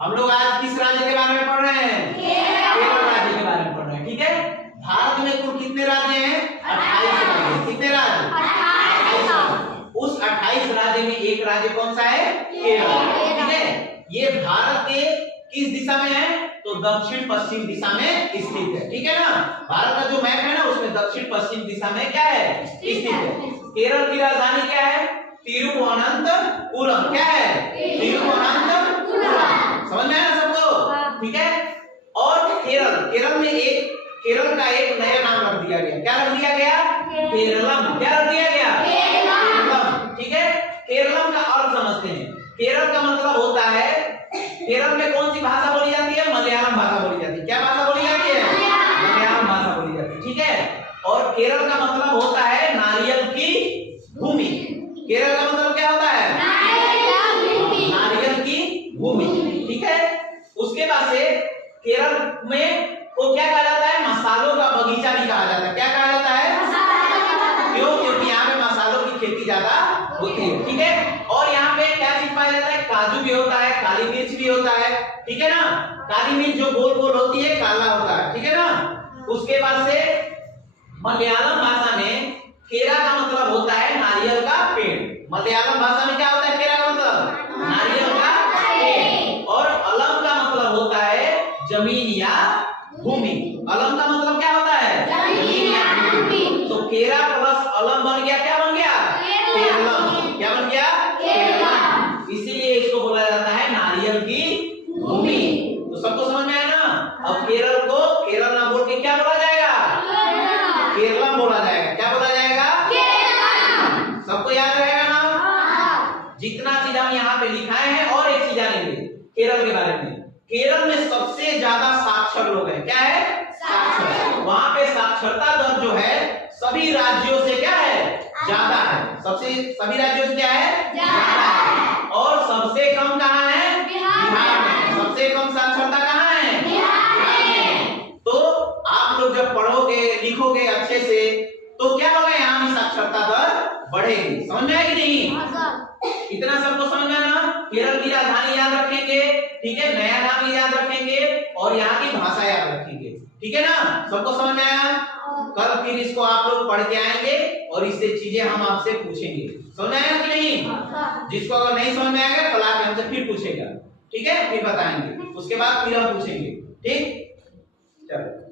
हम लोग आज किस राज्य के बारे में पढ़ रहे हैं? केरल राज्य के बारे में पढ़ रहे हैं। ठीक है, भारत में कुल कितने राज्य हैं? 28 राज्य। कितने राज्य? 28 राज्य। उस 28 राज्य में एक राज्य कौन सा है? केरल। ठीक है, ये भारत के किस दिशा में है? तो दक्षिण पश्चिम दिशा में स्थित है। ठीक है ना, भारत का जो मैप है ना उसमें दक्षिण पश्चिम दिशा में क्या है? स्थित है। केरल की राजधानी क्या है? तिरुवनंतपुरम। क्या है? तिरुवनंतपुरम। समझ में आया ना सबको? ठीक है, और केरल का एक नया नाम रख दिया गया। क्या रख दिया गया? केरलम। क्या रख दिया गया? केरलम। ठीक है, केरलम का अर्थ समझते हैं। केरल का मतलब होता है, केरल में कौन सी भाषा बोली जाती है? मलयालम भाषा बोली जाती है। क्या भाषा बोली जाती है? मलयालम भाषा बोली जाती है। ठीक है, और केरल का मतलब होता है नारियल की भूमि। केरल का मतलब क्या होता है? नारियल की भूमि। ठीक है, उसके बाद से केरल में को क्या कहा जाता है? मसालों का बगीचा भी कहा जाता है। क्या कहा जाता है? क्यों? क्योंकि यहाँ पे मसालों की खेती ज्यादा होती है। ठीक है, और यहाँ पे क्या चीज पाया जाता है? काजू भी होता है, काली मिर्च भी होता है। ठीक है ना, काली मिर्च जो गोल गोल होती है, काला होता है। ठीक है ना, उसके बाद से मलयालम भाषा में केरा का मतलब होता है नारियल का पेड़। मलयालम भाषा में क्या होता है? केरा का मतलब नारियल का पेड़। और अलम का मतलब होता है जमीन या भूमि। अलम का मतलब क्या होता है? जमीन या भूमि। तो केरा प्लस अलम बन गया, क्या बन गया? केरलम। क्या बन गया? केरलम। इसीलिए इसको बोला जाता है नारियल की भूमि। तो सबको समझ में आया ना? अब केरल को केरल ना बोल के क्या बोला जाएगा? केरलम बोला जाएगा। क्या बोला जाएगा? केरलम। सबको याद रहेगा ना? जितना चीज हम यहाँ पे लिखाए हैं, और एक चीज जानेंगे केरल के बारे में। केरल में सबसे ज्यादा साक्षर लोग हैं। क्या है? साक्षर। वहां पे साक्षरता दर जो है सभी राज्यों से क्या है? ज्यादा है। सभी राज्यों से क्या है? ज्यादा है। और सबसे कम कहाँ है? बिहार में। सबसे कम साक्षरता कहाँ है? बिहार में। तो आप लोग जब पढ़ोगे लिखोगे अच्छे से तो क्या होगा? यहाँ भी साक्षरता दर बढ़ेगी। समझ में आएगी नहीं? इतना सबको समझ में आना? केरल की राजधानी याद रखेंगे। ठीक है, नया नाम याद रखेंगे और यहाँ की भाषा याद रखेंगे। ठीक है ना, सबको समझ में आया? कल फिर इसको आप लोग पढ़ के आएंगे और इससे चीजें हम आपसे पूछेंगे। समझ में आया कि नहीं? जिसको अगर नहीं समझ में आएगा कल आके हमसे फिर पूछेगा। ठीक है, फिर बताएंगे, उसके बाद फिर हम पूछेंगे। ठीक, चलो।